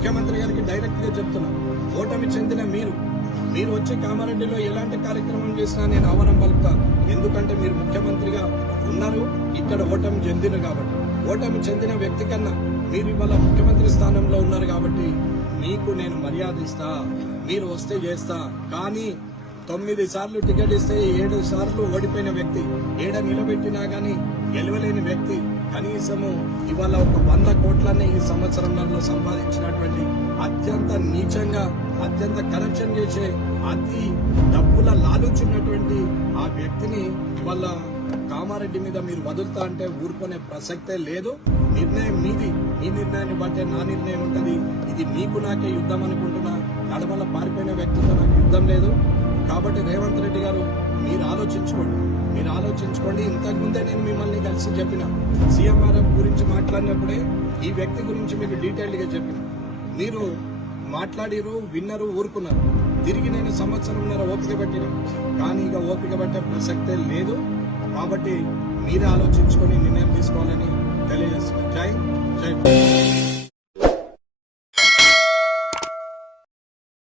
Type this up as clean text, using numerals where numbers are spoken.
ముఖ్యమంత్రి గారికి డైరెక్ట్ గా చెప్తున్నా, ఓటమి చెందిన మీరు వచ్చి కామారెడ్డిలో ఎలాంటి కార్యక్రమం చేసినా నేను ఆహ్వానం పలుకుతా. ఎందుకంటే మీరు ముఖ్యమంత్రిగా ఉన్నారు, ఇక్కడ ఓటమి చెందిన కాబట్టి. ఓటమి చెందిన వ్యక్తి కన్నా మీరు ఇవాళ ముఖ్యమంత్రి స్థానంలో ఉన్నారు కాబట్టి మీకు నేను మర్యాద ఇస్తా, మీరు వస్తే చేస్తా. కానీ 9 సార్లు టికెట్ ఇస్తే 7 సార్లు ఓడిపోయిన వ్యక్తి, ఏడ నిలబెట్టినా గానీ గెలవలేని వ్యక్తి, కనీసము ఇవాళ ఒక 100 కోట్లని ఈ సంవత్సరంలో సంపాదించినటువంటి అత్యంత నీచంగా, అత్యంత కరప్షన్ చేసే, అతి డబ్బుల లాలుచున్నటువంటి ఆ వ్యక్తిని ఇవాళ కామారెడ్డి మీద మీరు వదులుతా అంటే ఊరుకునే ప్రసక్తే లేదు. నిర్ణయం మీది, మీ నిర్ణయాన్ని బట్టే నా నిర్ణయం ఉంటుంది. ఇది మీకు నాకే యుద్ధం అనుకుంటున్నా, నడమల పారిపోయిన వ్యక్తితో నాకు యుద్ధం లేదు. కాబట్టి రేవంత్ రెడ్డి గారు మీరు ఆలోచించుకోండి. ఇంతకుముందే నేను మిమ్మల్ని కలిసి చెప్పిన, సీఎంఆర్ఎఫ్ గురించి మాట్లాడినప్పుడే ఈ వ్యక్తి గురించి మీకు డీటెయిల్డ్గా చెప్పిన. మీరు మాట్లాడిరు, విన్నరు, ఊరుకున్నారు. తిరిగి నేను సంవత్సరంన్నర ఓపిక పెట్టిన, కానీ ఇక ఓపిక పట్టే ప్రసక్తే లేదు. కాబట్టి మీరే ఆలోచించుకొని నిర్ణయం తీసుకోవాలని తెలియజేస్తున్నాను. జై